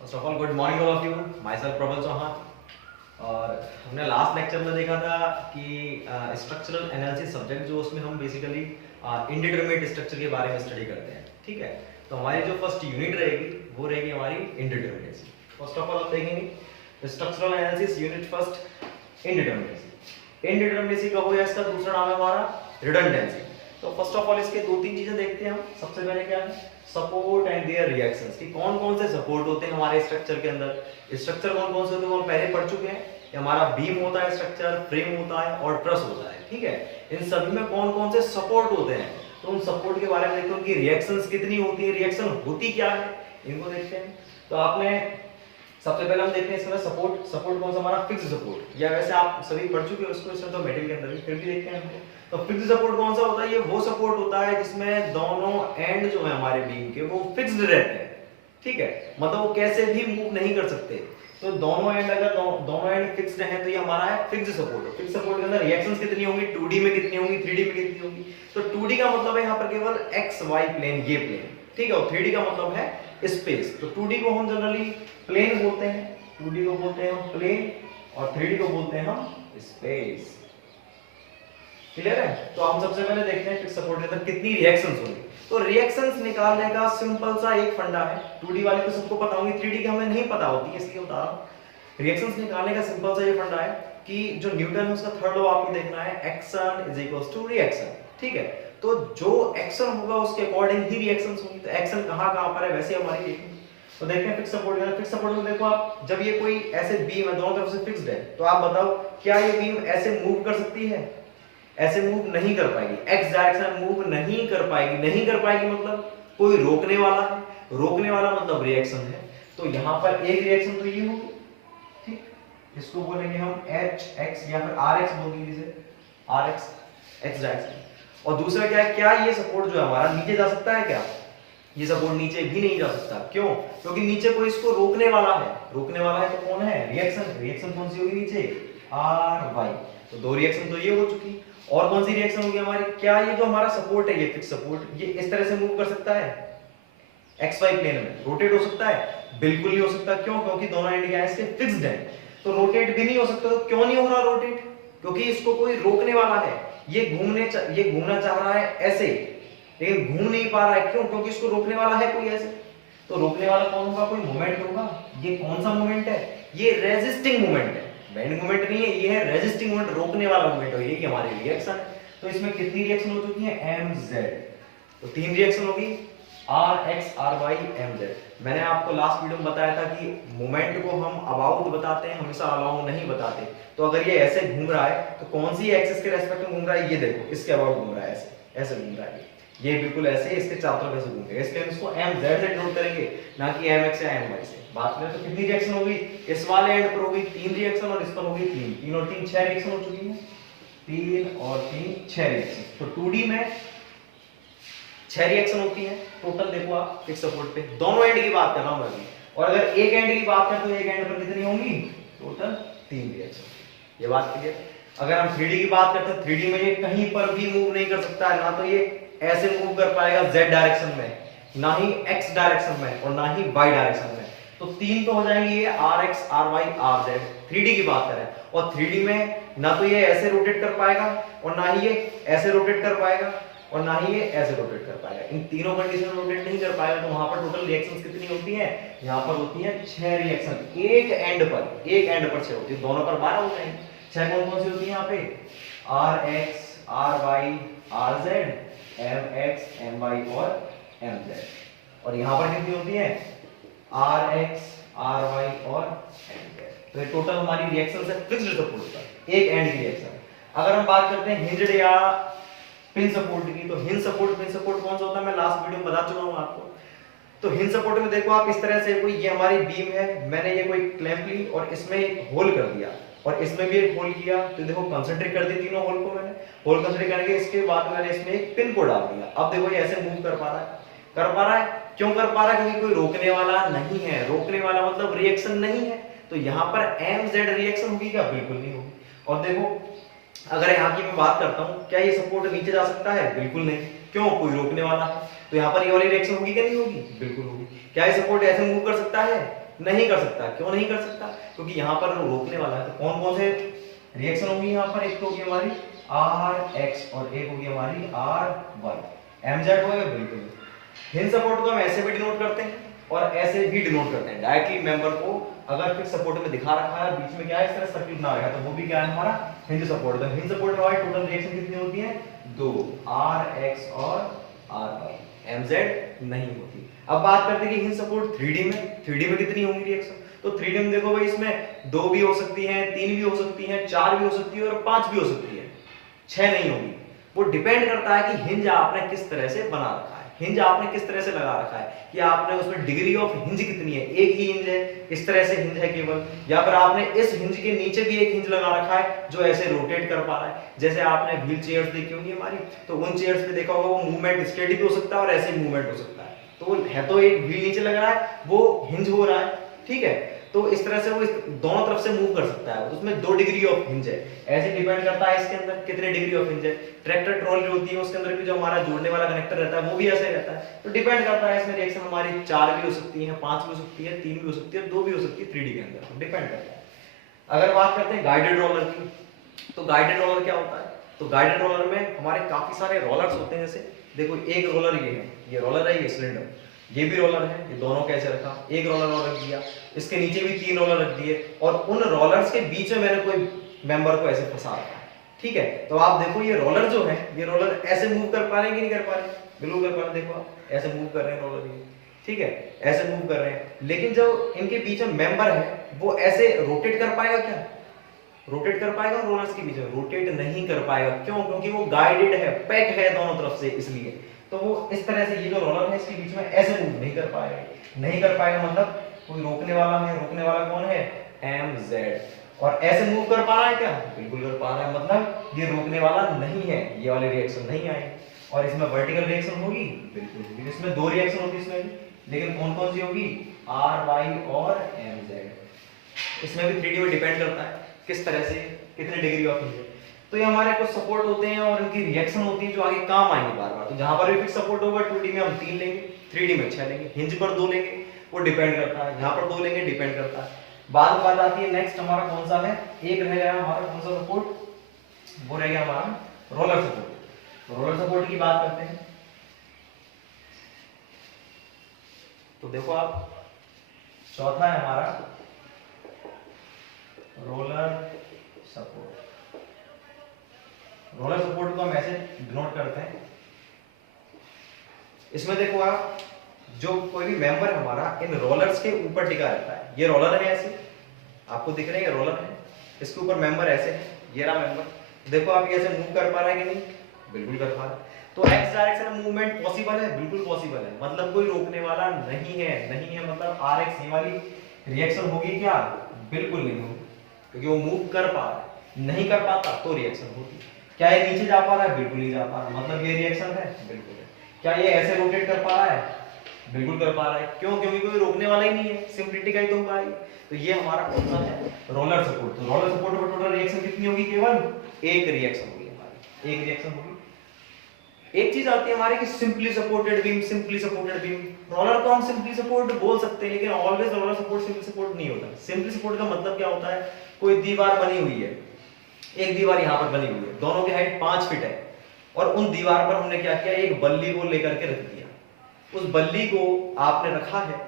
First of all good morning all of you, my self प्रबल चौहान। और हमने last lecture में देखा था कि स्ट्रक्चरल एनालिसिस सब्जेक्ट जो उसमें हम बेसिकली इनडिटरमिनेट स्ट्रक्चर के बारे में स्टडी करते हैं। ठीक है, तो हमारी जो फर्स्ट यूनिट रहेगी वो रहेगी हमारी इनडिटरमिनेसी। फर्स्ट ऑफ ऑल हम देखेंगे स्ट्रक्चरल एनालिसिस यूनिट फर्स्ट इनडिटरमिनेसी। इनडिटरमिनेसी का हो या इसका दूसरा नाम है हमारा रिडंडेंसी। तो फर्स्ट ऑफ ऑल इसके दो तीन चीजें देखते हैं हम। सबसे पहले क्या है, सपोर्ट एंड देयर रिएक्शंस, कि कौन कौन से सपोर्ट होते हैं हमारे स्ट्रक्चर के अंदर। स्ट्रक्चर कौन कौन से होते हैं वो हम पहले पढ़ चुके हैं। हमारा बीम होता है स्ट्रक्चर, फ्रेम होता है और ट्रस होता है। ठीक है, इन सभी में कौन कौन से सपोर्ट होते हैं, तो उन सपोर्ट के बारे में देखते हैं, उनकी रिएक्शंस कितनी होती है, रिएक्शन होती क्या है, इनको देखते हैं। तो आपने सबसे पहले हम देखते हैं इसमें सपोर्ट। सपोर्ट कौन सा, हमारा फिक्स सपोर्ट, या वैसे आप सभी पढ़ चुके हो उसको, इसमें तो मेटल के अंदर भी, फिर भी देखते हैं हम। तो फिक्स सपोर्ट कौन सा होता है, ये वो सपोर्ट होता है जिसमें दोनों एंड जो है हमारे बीम के वो फिक्स्ड रहते हैं। ठीक है, मतलब वो कैसे भी मूव नहीं कर सकते। तो दोनों एंड अगर दोनों एंड फिक्स्ड हैं तो ये हमारा है फिक्स्ड सपोर्ट। फिक्स्ड सपोर्ट के अंदर रिएक्शंस कितनी होंगी, 2D में कितनी होंगी, 3D में कितनी होंगी। तो 2D का मतलब है यहाँ पर केवल एक्स वाई प्लेन, ये प्लेन। ठीक है, और 3D का मतलब है स्पेस। तो 2D को हम जनरली प्लेन बोलते हैं, 2D को बोलते हैं हम प्लेन, और 3D को बोलते हैं हम स्पेस। क्लियर है। तो हम सबसे पहले देखते हैं फिक्स सपोर्ट के अंदर कितनी रिएक्शंस होंगी। तो रिएक्शंस निकालने का सिंपल सा एक फंडा है। 2D वाले तो सबको पता होंगे, 3D की हमें नहीं पता होती है, इसलिए बता रहा हूं। रिएक्शंस निकालने का सिंपल सा ये फंडा है कि जो न्यूटन है उसका थर्ड लॉ आपको देखना है, action is equals to reaction. ठीक है, तो जो एक्शन होगा उसके अकॉर्डिंग ही रिएक्शंस होंगी। तो एक्शन कहां पर है वैसे हमारी देखनी। तो देखते हैं फिक्स सपोर्ट में। फिक्स सपोर्ट में देखो आप, जब ये कोई ऐसे बीम है दोनों तरफ से फिक्स्ड है, तो आप बताओ क्या ये बीम ऐसे मूव कर सकती है? ऐसे मूव नहीं कर पाएगी, एक्स डायरेक्शन में मूव नहीं कर पाएगी। नहीं कर पाएगी मतलब कोई रोकने वाला है, रोकने वाला मतलब रिएक्शन है। तो यहां पर एक रिएक्शन तो ये होगी, ठीक, इसको बोलेंगे हम एच एक्स या फिर आर एक्स बोलेंगे, जिसे आर एक्स, एक्स डायरेक्शन। और दूसरा क्या है, क्या ये सपोर्ट जो है हमारा नीचे जा सकता है? क्या ये सपोर्ट नीचे भी नहीं जा सकता? क्यों? क्योंकि नीचे कोई इसको रोकने वाला है। रोकने वाला है तो कौन है? रिएक्शन। रिएक्शन कौन सी होगी नीचे? R Y. तो दो रिएक्शन तो ये हो चुकी। और कौन सी रिएक्शन होगी हमारी? क्या ये जो हमारा सपोर्ट है, ये फिक्स सपोर्ट, ये इस तरह से मूव कर सकता है एक्स वाई प्लेन में? रोटेट हो सकता है? बिल्कुल नहीं हो सकता। क्यों? क्योंकि दोनों एंड क्या है इसके फिक्स्ड है। तो रोटेट भी नहीं हो सकता। तो क्यों नहीं हो रहा रोटेट? क्योंकि इसको कोई रोकने वाला है। ये घूमना चाह रहा है ऐसे, लेकिन घूम नहीं पा रहा है। क्यों? क्योंकि इसको रोकने वाला है कोई ऐसे। तो रोकने वाला कौन होगा? कोई मोमेंट होगा। ये कौन सा मोमेंट है? ये रेजिस्टिंग मोमेंट है, बेंड मोमेंट नहीं है, ये है रेजिस्टिंग मोमेंट, रोकने वाला मोमेंट है। यही हमारी रिएक्शन है। तो इसमें कितनी रिएक्शन हो चुकी है? M Z. तो तीन रिएक्शन होगी, R X R Y M Z. मैंने आपको लास्ट वीडियो में बताया था कि मोमेंट को हम अबाउट बताते हैं, हमेशा अलाउंग नहीं बताते। तो अगर ये ऐसे घूम रहा है तो कौन सी एक्सिस के रेस्पेक्ट में घूम रहा है? ये देखो, इसके अबाउट घूम रहा है, ऐसे ऐसे घूम रहा है। ये बिल्कुल ऐसे इसके चारों तरफ ऐसे घूमेगा, इसलिए हम इसको एम जेड से डिनोट करेंगे, ना कि एम एक्स या एम वाई से। बात करें तो कितनी रिएक्शन होगी? इस वाले एंड पर होगी तीन रिएक्शन, और इस पर होगी तीन। तीन और तीन छह रिएक्शन हो चुकी है। तीन और तीन छह रिएक्शन। तो 2D में छह रिएक्शन होती है टोटल। देखो आप फिक्स सपोर्ट पे दोनों एंड की बात कर रहा हूं मैं अभी। और अगर एक एंड की बात करें तो एक एंड पर कितनी होंगी? टोटल तीन रिएक्शन। ये बात क्लियर? अगर हम 3D की बात करते हैं, 3D में ये कहीं पर भी मूव नहीं कर सकता है। ना तो ये ऐसे मूव कर पाएगा z डायरेक्शन में, ना ही x डायरेक्शन में, और ना ही y डायरेक्शन में। तो तीन तो हो जाएंगे ये rx ry rz 3D की बात करें। और 3D में ना तो ये ऐसे रोटेट कर पाएगा, और ना ही ये ऐसे रोटेट कर पाएगा, और ना ही ये ऐसे रोटेट कर पाएगा। इन तीनों कंडीशन में रोटेट नहीं कर पाएगा। तो वहां पर टोटल रिएक्शंस कितनी होती हैं? यहाँ पर होती हैं 6 रिएक्शन। एक एंड पर 6 होती है, दोनों पर 12 हो जाएंगे। 6 कौन कौन सी होती है यहाँ पे? rx ry rz M X M Y और एम जेड। और यहां पर कितनी होती है? आर एक्स आर वाई और एम जेड। तो ये टोटल हमारी रिएक्शन है फिक्स्ड सपोर्ट पर, एक एंड की रिएक्शन। अगर हम बात करते हैं हिंज्ड या पिन सपोर्ट की, तो हिंज सपोर्ट पिन सपोर्ट कौन सा होता है मैं लास्ट वीडियो में बता चुका हूं आपको। तो हिंज सपोर्ट में देखो आप, इस तरह से कोई ये हमारी बीम है, मैंने ये कोई क्लैंप ली और इसमें एक होल कर दिया, और इसमें भी एक होल किया। तो देखो कंसंट्रेट कर दी तीनों होल को मैंने। होल कंसंट्रेट करके इसके बाद मैंने इसमें एक पिन को डाल दिया। अब देखो ये ऐसे मूव कर पा रहा है। कर पा रहा है, क्यों कर पा रहा है? क्योंकि कोई रोकने वाला नहीं है। रोकने वाला मतलब रिएक्शन नहीं है। तो यहाँ पर एम जेड रिएक्शन होगी क्या? बिल्कुल नहीं होगी। और देखो अगर यहाँ की मैं बात करता हूँ, क्या ये सपोर्ट नीचे जा सकता है? बिल्कुल नहीं। क्यों? कोई रोकने वाला है। तो यहाँ पर ये वाली रिएक्शन होगी क्या? नहीं होगी, बिल्कुल होगी। क्या ये सपोर्ट ऐसे मूव कर सकता है? नहीं कर सकता। क्यों नहीं कर सकता? क्योंकि यहाँ पर रोकने वाला है। तो कौन कौन से रिएक्शन होंगी यहाँ पर? एक तो होगी हमारी Rx और एक होगी हमारी Ry। mz होगा बिल्कुल। हिंज सपोर्ट को हम ऐसे भी डिनोट करते हैं और ऐसे भी डिनोट करते हैं। डायरेक्टली मेंबर को अगर फिक्स सपोर्ट में दिखा रखा है, बीच में क्या है इस तरह सर्किल बना रखा है, तो वो भी क्या है हमारा हिंज सपोर्ट। तो हिंज सपोर्ट वाली टोटल रिएक्शन कितनी होती है? 2, Rx और Ry। mz नहीं होती। अब बात करते हैं कि हिंज सपोर्ट 3D में, 3D में कितनी होंगी रिएक्शन? तो 3D में देखो भाई, इसमें 2 भी हो सकती हैं, 3 भी हो सकती हैं, 4 भी हो सकती है और 5 भी हो सकती है, 6 नहीं होगी। वो डिपेंड करता है कि हिंज आपने किस तरह से बना रखा है, हिंज आपने किस तरह से लगा रखा है, कि आपने उसमें डिग्री ऑफ हिंज कितनी है। एक ही हिंज है, इस तरह से हिंज है केवल, या फिर आपने इस हिंज के नीचे भी एक हिंज लगा रखा है जो ऐसे रोटेट कर पा रहा है। जैसे आपने व्हील चेयर्स देखी होंगी हमारी, तो उन चेयर्स पे देखा होगा वो मूवमेंट स्टेडी भी हो सकता है और ऐसे भी मूवमेंट हो सकता है। तो है तो एक व्हील नीचे लग रहा है, वो हिंज हो रहा है, ठीक है। तो इस तरह से वो दोनों तरफ से मूव कर सकता है। उसमें 2 डिग्री ऑफ हिंज है। ऐसे डिपेंड करता है इसके अंदर कितने डिग्री ऑफ हिंज है। ट्रैक्टर ट्रॉली होती है, उसके अंदर भी जो हमारा जोड़ने वाला कनेक्टर रहता है वो भी ऐसे रहता है। तो डिपेंड करता है, इसमें रिएक्शन हमारी 4 भी हो सकती है, 5 भी हो सकती है, 3 भी हो सकती है, 2 भी हो सकती है 3D के अंदर, तो डिपेंड करता है। अगर बात करते हैं गाइडेड रोलर की, तो गाइडेड रोलर क्या होता है? तो गाइडेड रोलर में हमारे काफी सारे रोलर्स होते हैं। जैसे देखो, एक रोलर ये है, ये रोलर है, ये सिलेंडर, ये भी रोलर है, ये दोनों कैसे रखा, एक रोलर और रख दिया, इसके नीचे भी 3 रोलर रख दिए, और उन रोलर्स के बीच में मैंने कोई मेंबर को ऐसे फंसा रखा है, ठीक है। तो आप देखो, ये रोलर जो है, ये रोलर ऐसे मूव कर पा रहे हैं कि नहीं कर पा रहे? बिल्कुल कर पा रहे हैं। देखो आप ऐसे मूव कर रहे हैं रोलर, ये ठीक है, ऐसे मूव कर रहे हैं। लेकिन जो इनके बीच में मेंबर है, वो ऐसे रोटेट कर पाएगा क्या? रोटेट कर पाएगा रोलर्स के बीच में? रोटेट नहीं कर पाएगा। क्यों? क्योंकि वो गाइडेड है, पैक है दोनों तरफ से, इसलिए। तो वो इस तरह से, ये जो रोलर है इसके बीच में ऐसे मूव नहीं कर पाएगा। नहीं कर पाएगा मतलब कोई रोकने वाला है, रोकने वाला कौन है? mz। और ऐसे मूव कर पा रहा है क्या? बिल्कुल कर पा रहा है, मतलब ये रोकने वाला नहीं है, ये वाली रिएक्शन नहीं आएगी। और इसमें वर्टिकल रिएक्शन होगी, बिल्कुल होगी। इसमें 2 रिएक्शन होगी इसमें भी, लेकिन कौन कौन सी होगी? ry और mz। इसमें भी 3D में डिपेंड करता है किस तरह से, कितने डिग्री ऑफ हिंज है। तो ये हमारे कुछ सपोर्ट होते हैं और इनकी रिएक्शन होती है जो आगे काम आएंगे बार बार। तो जहां पर भी फिक्स सपोर्ट होगा 2D में हम 3 लेंगे, 3D में 6 लेंगे, हिंज पर 2 लेंगे, वो डिपेंड करता है, यहाँ पर 2 लेंगे, डिपेंड करता है। बाद बात आती है नेक्स्ट हमारा कौन सा है, एक रह गया हमारा कौन सा सपोर्ट, वो रह गया हमारा रोलर सपोर्ट। तो रोलर सपोर्ट की बात करते हैं। तो देखो आप, चौथा है हमारा रोलर सपोर्ट। रोलर सपोर्ट को हम ऐसे डिनोट करते हैं। इसमें देखो आप, जो कोई भी मेंबर हमारा इन रोलर्स के ऊपर टिका रहता है। ये रोलर है, ऐसे आपको दिख रहे हैं, ये रोलर है, इसके ऊपर मेंबर ऐसे है, ये रहा मेंबर। देखो आप, ये ऐसे मूव कर पा रहा है कि नहीं? बिल्कुल कर पा रहा है। तो एक्स डायरेक्शन में मूवमेंट पॉसिबल है? बिल्कुल पॉसिबल है, मतलब कोई रोकने वाला नहीं है। नहीं है मतलब Rx ये वाली रिएक्शन होगी क्या? बिल्कुल नहीं होगी, क्योंकि वो मूव कर पा रहा है। नहीं कर पाता तो रिएक्शन होती। क्या ये नीचे जा पा रहा है? बिल्कुल नहीं जा पा रहा, मतलब ये रिएक्शन है? बिल्कुल है। क्या ये ऐसे रोटेट कर पा रहा है? बिल्कुल कर पा रहा है। क्यों? क्योंकि कोई रोकने वाला ही नहीं है, सिंपलिटी का ही तो हुआ है। तो ये हमारा कौन सा है? Roller support. तो रोलर सपोर्ट पर टोटल रिएक्शन कितनी होगी? केवल एक रिएक्शन होगी हमारी, एक रिएक्शन होगी। एक चीज आती है हमारे कि simply supported beam, simply supported beam. Roller को हम सिंपली सपोर्ट बोल सकते हैं, लेकिन always roller support simply support नहीं होता। सिंपली सपोर्ट का मतलब क्या होता है? कोई दीवार बनी हुई है, एक दीवार यहाँ पर बनी हुई है, दोनों की हाइट 5 फीट है, और उन दीवार पर हमने क्या किया? एक बल्ली को लेकर के रख दिया। उस बल्ली को आपने रखा है,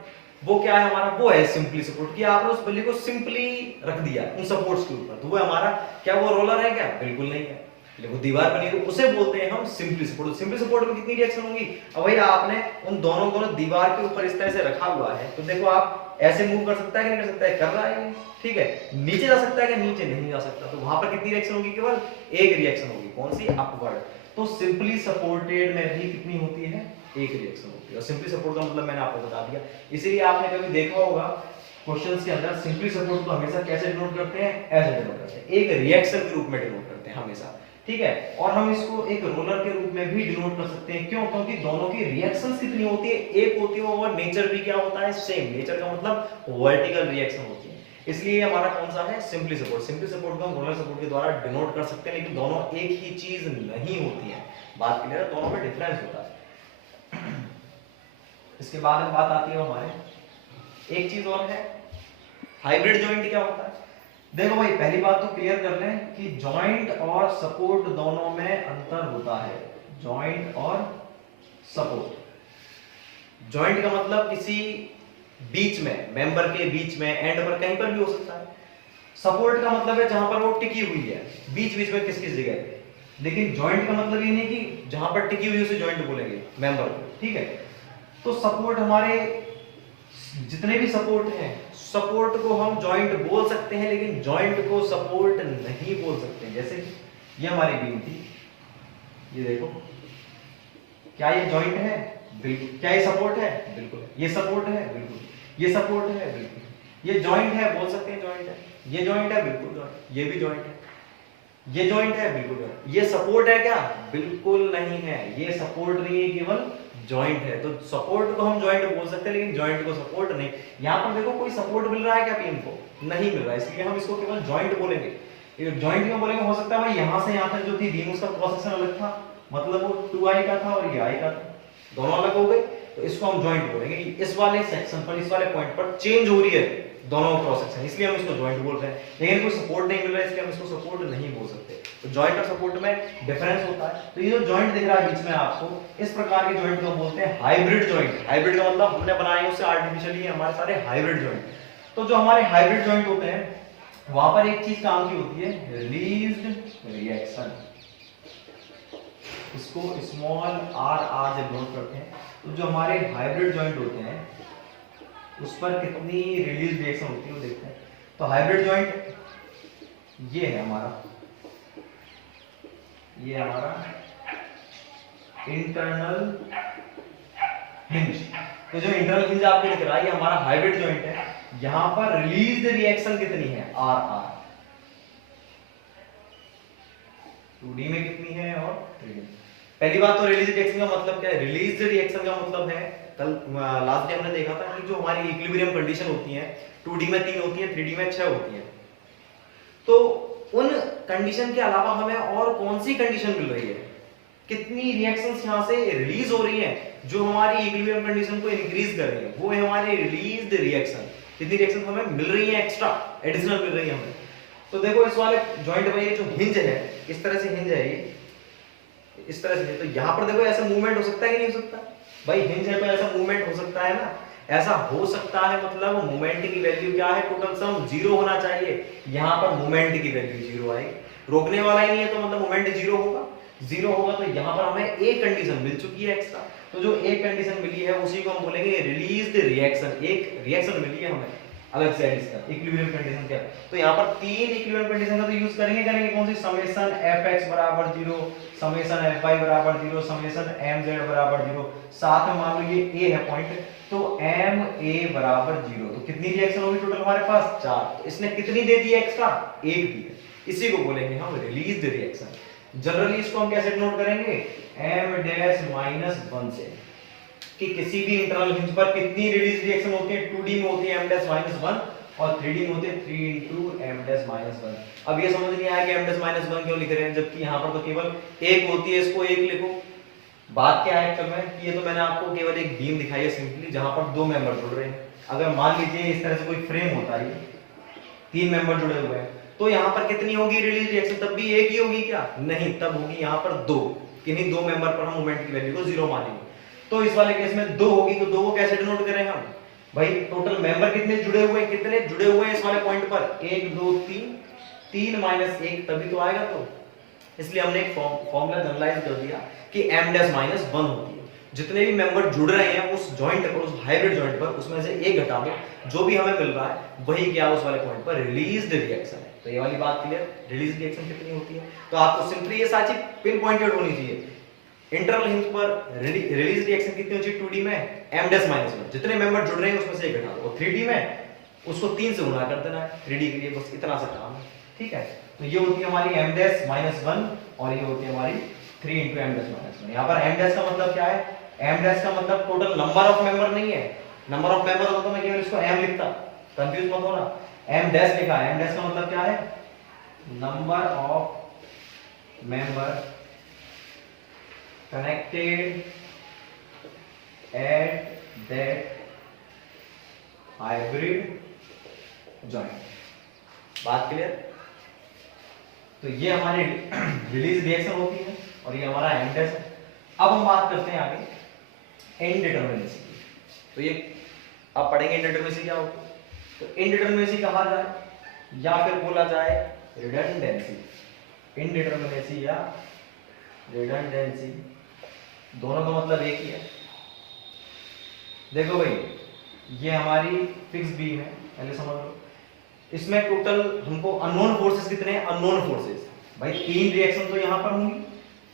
वो क्या है हमारा? वो है सिंपली सपोर्ट, कि आपने उस बल्ली को सिंपली रख दिया उन सपोर्ट्स के ऊपर। तो वो हमारा क्या, वो रोलर है क्या? बिल्कुल नहीं है। वो दीवार बनी है, उसे बोलते हैं हम सिंपली सपोर्ट। सिंपली सपोर्ट में कितनी रिएक्शन होंगी? अब भाई आपने उन दोनों दीवार के ऊपर इस तरह से रखा हुआ है, तो देखो आप ऐसे मूव कर सकता है कि नहीं कर सकता है? कर रहा है, ठीक है। नीचे जा सकता है कि नीचे नहीं जा सकता। तो वहां पर कितनी रिएक्शन होगी? केवल एक रिएक्शन होगी। कौन सी? अपवर्ड। तो सिंपली सपोर्टेड में भी कितनी होती है? एक रिएक्शन होती है। और सिंपली सपोर्ट का मतलब मैंने आपको बता दिया। इसीलिए आपने कभी देखा होगा क्वेश्चंस के अंदर सिंपली सपोर्ट को हमेशा कैसे डिनोट करते हैं? ऐसे डिनोट करते हैं, एक रिएक्शन के रूप में डिनोट करते हैं हमेशा, ठीक है। और हम इसको एक रोलर के रूप में भी डिनोट कर सकते हैं। क्यों? क्योंकि दोनों की रिएक्शंस कितनी होती है? एक होती है, और नेचर भी क्या होता है? सेम। नेचर का मतलब वर्टिकल रिएक्शन होती है। इसलिए हमारा कौन सा है? Simply support. सिंपली सपोर्ट को हम रोलर सपोर्ट के द्वारा डिनोट कर सकते हैं, लेकिन दोनों एक ही चीज नहीं होती है। बात क्लियर है? दोनों में डिफरेंस होता है। इसके बाद में बात आती है हमारे, एक चीज और है हाइब्रिड जॉइंट क्या होता है? देखो भाई, पहली बात तो क्लियर कर लें कि जॉइंट और सपोर्ट दोनों में अंतर होता है। जॉइंट और सपोर्ट, जॉइंट का मतलब किसी बीच में, मेंबर के बीच में, एंड पर कहीं पर भी हो सकता है। सपोर्ट का मतलब है जहां पर वो टिकी हुई है, बीच बीच में किस किस जगह पे। लेकिन जॉइंट का मतलब ये नहीं कि जहां पर टिकी हुई उसे जॉइंट बोलेंगे मेंबर को, ठीक है। तो सपोर्ट, हमारे जितने भी सपोर्ट हैं, सपोर्ट को हम जॉइंट बोल सकते हैं, लेकिन जॉइंट को सपोर्ट नहीं बोल सकते। जैसे ये हमारी बीम थी, ये देखो, क्या ये जॉइंट है? बिल्कुल। क्या ये सपोर्ट है? बिल्कुल। ये सपोर्ट है? बिल्कुल। ये सपोर्ट है? बिल्कुल। ये जॉइंट है? बोल सकते हैं जॉइंट है। ये जॉइंट है? बिल्कुल जॉइंट। ये भी जॉइंट है। ये जॉइंट है? बिल्कुल जॉइंट। ये सपोर्ट है क्या? बिल्कुल नहीं है, ये सपोर्ट नहीं है, केवल जॉइंट है। तो सपोर्ट को हम जॉइंट बोल सकते हैं, लेकिन जॉइंट को सपोर्ट नहीं। यहां पर देखो, कोई सपोर्ट मिल रहा है क्या बीम को? नहीं मिल रहा है, इसलिए हम इसको केवल जॉइंट बोलेंगे। जॉइंट क्यों बोलेंगे? हो सकता है भाई यहां से यहां तक जो थी बीम, उसका क्रॉस सेक्शन अलग था, मतलब वो 2i का था और ये i का था, दोनों अलग हो गए, तो इसको हम जॉइंट बोलेंगे। इस वाले सेक्शन पर, इस वाले पॉइंट पर चेंज हो रही है दोनों क्रॉस सेक्शन, इसलिए हम इसको जॉइंट बोल रहे हैं। लेकिन कोई सपोर्ट नहीं मिल रहा है, इसलिए हम इसको सपोर्ट नहीं बोल सकते। तो जॉइंट और सपोर्ट में डिफरेंस होता है। तो ये जो जॉइंट दिख रहा है बीच में आपको, इस प्रकार के जॉइंट को बोलते हैं हाइब्रिड जॉइंट। हाइब्रिड का मतलब हमने बनाए उसे आर्टिफिशियली, हमारे सारे हाइब्रिड जॉइंट। तो जो हमारे हाइब्रिड जॉइंट होते हैं, वहां पर एक चीज काम की होती है, रिलीज्ड रिएक्शन। इसको स्मॉल आर आर जब नोट करते हैं, तो जो हमारे हाइब्रिड जॉइंट होते हैं उस पर कितनी रिलीज रिएक्शन होती है वो देखते हैं। तो हाइब्रिड जॉइंट ये है हमारा, ये हमारा इंटरनल हिंज। तो जो इंटरनल हिंज आपको दिख रहा है, ये हमारा हाइब्रिड जॉइंट है। यहां पर रिलीज रिएक्शन कितनी है? Are are. 2D में कितनी है और 3D में। पहली बात तो रिलीज रिएक्शन का मतलब क्या है? रिलीज रिएक्शन का मतलब है, कल लास्ट डे हमने देखा था कि जो हमारी इक्विलिब्रियम कंडीशन होती है, 2D में 3 होती है, 3D में 6 होती है। तो उन कंडीशन के अलावा हमें और कौन सी कंडीशन मिल रही है? कितनी रिएक्शंस यहां से रिलीज हो रही हैं जो हमारी इक्विलिब्रियम कंडीशन को इंक्रीज कर रही है, वो है हमारी रिलीज्ड रिएक्शन। कितनी रिएक्शन हमें मिल रही है? एक्स्ट्रा, एडिशनल मिल रही है हमें। तो देखो इस वाले जॉइंट में ये जो हिंज है, इस तरह से हिंज है, ये इस तरह से, तो यहां पर देखो ऐसा मूवमेंट हो सकता है कि नहीं हो सकता? भाई हिंज है तो ऐसा मूवमेंट हो सकता है ना। ऐसा हो सकता है मतलब मूवमेंट की वैल्यू क्या है? टोटल सम 0 होना चाहिए। यहां पर मूवमेंट की वैल्यू 0 आएगी, रोकने वाला ही नहीं है, तो मतलब मूवमेंट 0 होगा। 0 होगा तो यहां पर हमें एक कंडीशन मिल चुकी है एक्स्ट्रा। तो जो एक कंडीशन मिली है उसी को हम बोलेंगे रिलीज्ड रिएक्शन। एक रिएक्शन मिली है हमें अलग से इसका इक्विलिब्रियम कंडीशन क्या। तो यहाँ पर 3 इक्विलिब्रियम कंडीशन का तो यूज करेंगे कौन सी? समेशन fx बराबर 0, समेशन fy बराबर 0, समेशन mz बराबर 0। साथ में मान लो ये a है पॉइंट, तो ma बराबर 0। तो कितनी रिएक्शन होगी टोटल हमारे पास? 4। इसने कितनी दे दी एक्स्ट्रा? 1 दी है। इसी को बोलेंगे हम रिलीज्ड रिएक्शन। जनरली इसको हम कैसे नोट करेंगे? m-1 से, कि किसी भी इंटरनल हिंज पर कितनी रिलीज रिएक्शन होती है? 2D में होती है m-1 और 3D में होती है 3 × m-1। अब ये समझ नहीं आया कि m-1 क्यों लिख रहे हैं, जबकि यहाँ पर तो केवल एक होती है, इसको एक लिखो। बात क्या है एक्चुअल में कि ये तो मैंने आपको केवल एक बीम दिखाई है सिंपली, जहां पर 2 मेंबर जुड़ रहे हैं। अगर मान लीजिए इस तरह से कोई फ्रेम होता है, 3 मेंबर जुड़े हुए हैं, तो यहाँ पर कितनी होगी रिलीज रिएक्शन? तब भी एक ही होगी क्या? नहीं, तब होगी यहाँ पर 2। किन्हीं 2 मेंबर पर हम मोमेंट की वैल्यू को 0 मानेंगे। तो इस वाले केस में 2 होगी, तो 2 को कैसे डिनोट करें हम? भाई टोटल मेंबर कितने जुड़े हुए हैं? कितने जुड़े हुए हैं इस वाले पॉइंट पर? 1 2 3, 3 - 1 तभी तो आएगा। तो इसलिए हमने एक फॉर्मूला जनरलाइज कर दिया कि m-1 होती है। जितने भी मेंबर जुड़ रहे हैं उस जॉइंट पर, उस हाइब्रिड जॉइंट पर, उसमें से एक घटा दो, जो भी हमें मिल रहा है वही क्या उस वाले पॉइंट पर रिलीज्ड रिएक्शन है। तो ये वाली बात क्लियर? रिलीज रिएक्शन कितनी होती है? तो आपको सिंपली ये सारी पिन पॉइंटेड होनी चाहिए। इंटरनल हिंज पर रिलीज रिएक्शन कितनी होती है 2D में? m-1। जितने मेंबर जुड़ रहे हैं उसमें से एक घटा दो, और 3D में उसको 3 से गुणा कर देना है 3D के लिए, बस इतना सा काम है। ठीक है, तो ये होती है हमारी m-1 और ये होती है हमारी 3 × m-1। यहाँ पर m- का मतलब क्या है? m- का मतलब टोटल नंबर ऑफ मेंबर नहीं है। नंबर ऑफ मेंबर होता तो मैं केवल इसको m लिखता, कंफ्यूज मत होना। m- लिखा है, m- का मतलब क्या है? Number of member connected at that hybrid joint. बात क्लियर? तो ये हमारी रिलीज रिएक्शन होती है और ये हमारा एंड है। अब हम बात करते हैं आगे इनडिटरमिनेसी की। तो ये आप पढ़ेंगे इनडिटरमिनेसी क्या होती है। तो इनडिटरमिनेसी कहा जाए या फिर बोला जाए रिडंडेंसी। इनडिटरमिनेसी या रिडंडेंसी दोनों का मतलब एक ही है। देखो भाई, ये हमारी फिक्स बीम है, पहले समझ लो। इसमें टोटल हमको अननोन फोर्सेस कितने हैं? अननोन फोर्सेस भाई 3 रिएक्शन तो यहां पर होंगी,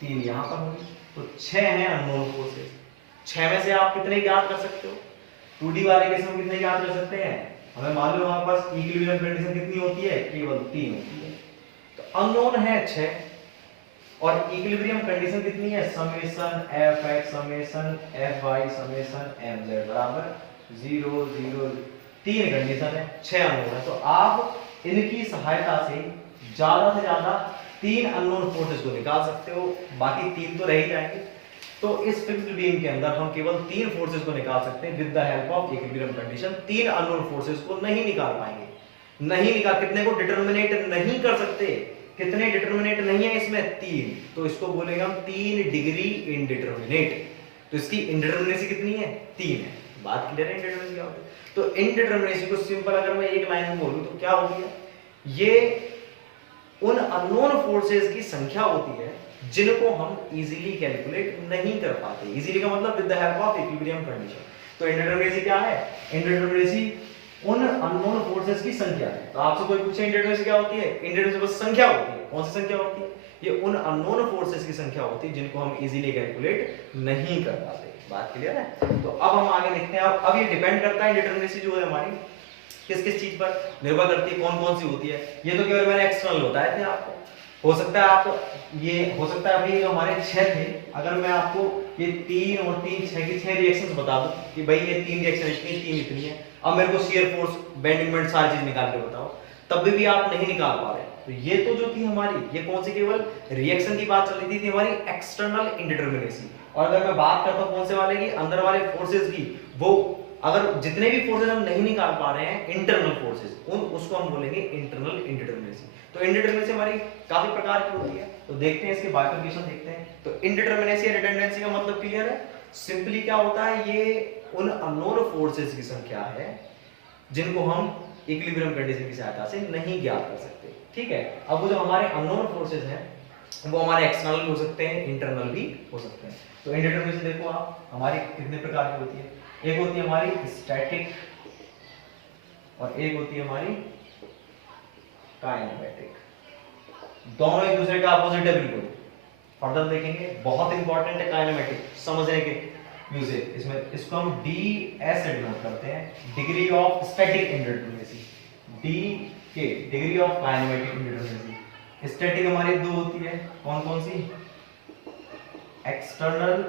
3 यहां पर होंगी, तो 6 हैं अननोन फोर्सेस। 6 में से आप कितने ज्ञात कर सकते हो? 2D वाले केस में कितने ज्ञात कर सकते हैं? हमें मालूम है हमारे पास इक्विलिब्रियम कंडीशन कितनी होती है? केवल 3 होती है। तो अननोन है 6 और इक्विलिब्रियम कंडीशन कितनी है? Summation fx summation fy summation mz बराबर 0 0। 3 कंडीशन है, 6 अननोन है। तो आप इनकी सहायता से ज्यादा 3 अननोन फोर्सेस को निकाल सकते हो, बाकी 3 तो रह ही जाएंगे। तो इस फिक्स्ड बीम के अंदर हम केवल 3 फोर्सेस को निकाल सकते हैं with the help of equilibrium condition. 3 unknown forces को नहीं निकाल पाएंगे। नहीं निकाल, कितने को डिटरमिनेट नहीं कर सकते? कितने डिटरमिनेट नहीं है इसमें? 3। तो इसको बोलेंगे हम 3 डिग्री इनडिटरमिनेट। तो इसकी इनडिटरमिनेसी कितनी है? 3 है। बात क्लियर है? इनडिटरमिनेसी क्या होती है? तो इनडिटरमिनेसी को सिंपल अगर मैं एक लाइन में बोलूं तो क्या होगी? ये उन अननोन फोर्सेस की संख्या होती है जिनको हम इजीली कैलकुलेट नहीं कर पाते। इजीली का मतलब with the help of equilibrium condition. तो इनडिटरमिनेसी क्या है? इनडिटरमिनेसी उन अननोन फोर्सेस की संख्या है। तो आपसे कोई पूछे इनडिटरमिनेसी क्या होती है? इनडिटरमिनेसी बस संख्या होती है। कौन सी संख्या होती है? ये उन अननोन फोर्सेस की संख्या होती है जिनको हम इजीली कैलकुलेट नहीं कर पाते। बात क्लियर है? तो अब हम आगे देखते हैं। अब ये डिपेंड करता है इनडिटरमिनेसी जो है हमारी किस किस चीज पर निर्भर करती है, कौन कौन सी होती है। ये तो केवल मैंने एक्सटर्नल बताए थे आपको। हो सकता है आप ये हो सकता है अभी जो हमारे 6 थे, अगर मैं आपको ये 3 और 3 6 की 6 रिएक्शंस बता दूं कि भाई ये 3 रिएक्शन इतनी 3 इतनी है, अब मेरे को शियर फोर्स बेंडिंग मोमेंट सारी चीज निकाल के बताओ, तब भी आप नहीं निकाल पा रहे। तो ये तो जो थी हमारी, ये कौन सी केवल रिएक्शन की बात चल रही थी हमारी एक्सटर्नल इनडिटरमिनेसी। और अगर मैं बात करता हूं कौन से वाले की, अंदर वाले फोर्सेस की, वो अगर जितने भी फोर्सेस हम नहीं निकाल पा रहे हैं इंटरनल फोर्सेस, उन उसको हम बोलेंगे इंटरनल इनडिटरमिनेसी। तो इनडिटरमिनेसी हमारी काफी प्रकार की होती है। तो देखते हैं इसके बाइफरकेशन देखते हैं। तो इनडिटरमिनेसी या रिडंडेंसी का मतलब क्लियर है? सिंपली क्या होता है? ये उन अननोन फोर्सेस की संख्या है जिनको हम इक्विलिब्रियम कंडीशन की सहायता से नहीं ज्ञात कर सकते। ठीक है? अब वो जो हमारे अननोन फोर्सेस हैं वो हमारे एक्सटर्नल भी हो सकते हैं, इंटरनल भी हो सकते हैं। तो इनडिटरमिनेसी देखो आप हमारी कितने प्रकार की होती है। एक होती है हमारी स्टैटिक और एक होती है हमारी काइनेमेटिक। दोनों एक दूसरे का अपोजिट है बिल्कुल। फर्दर देखेंगे, बहुत इंपॉर्टेंट है काइनेमेटिक समझने के यूजे। इसमें इसको हम DS से डिनोट करते हैं, degree of static indeterminacy. D K degree of kinematic indeterminacy. Static हमारी दो होती है, कौन कौन सी? एक्सटर्नल,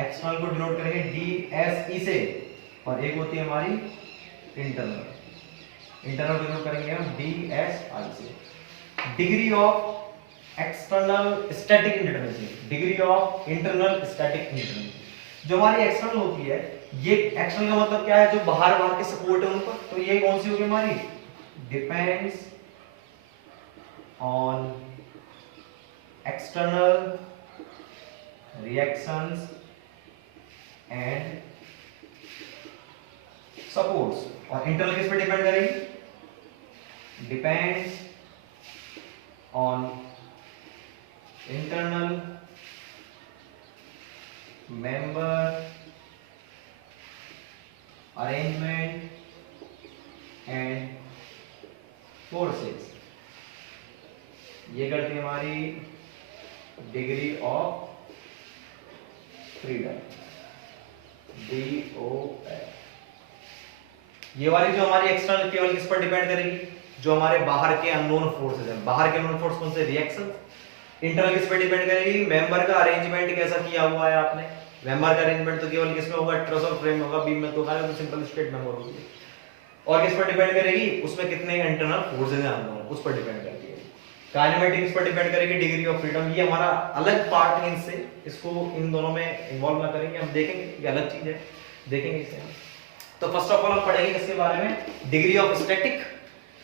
एक्सटर्नल को डिनोट करेंगे DSE से, और एक होती है हमारी इंटरनल, इंटरनल को डिनोट करेंगे हम DSI से। Degree of external static इनडिटरमिनेसी, degree of internal static इनडिटरमिनेसी। जो हमारी एक्सटर्नल होती है, ये एक्सटर्नल का मतलब क्या है? जो बाहर बाहर के सपोर्ट है उन पर। तो ये कौन सी होगी हमारी? Depends on external reactions and supports. और इंटरनल किस पे डिपेंड करेगी? Depends on internal member arrangement and forces. ये करती है हमारी डिग्री ऑफ फ्रीडम, DOF। ये वाली जो हमारी एक्सटर्नल केवल किस पर डिपेंड करेगी? जो हमारे बाहर के अननोन फोर्सेस हैं। बाहर के अननोन फोर्स कौन से? रिएक्शन। इंटरनल किस पर डिपेंड करेगी? मेंबर का अरेंजमेंट कैसा किया हुआ है आपने। मेंबर का अरेंजमेंट तो केवल किस में होगा? ट्रस और फ्रेम होगा, बीम में तो होगा, तो सिंपल स्ट्रेट मेंबर होगी। और किस पर डिपेंड करेगी? उसमें कितने इंटरनल फोर्सेस हैं अननोन, उस पर डिपेंड करती है। काइनेमेटिक्स पर डिपेंड करेगी डिग्री ऑफ फ्रीडम। ये हमारा अलग पार्ट है, इनसे इसको इन दोनों में इन्वॉल्व ना करेंगे, हम देखेंगे ये अलग चीज है, देखेंगे इसे हम। तो फर्स्ट ऑफ ऑल हम पढ़ेंगे इसके बारे में degree of static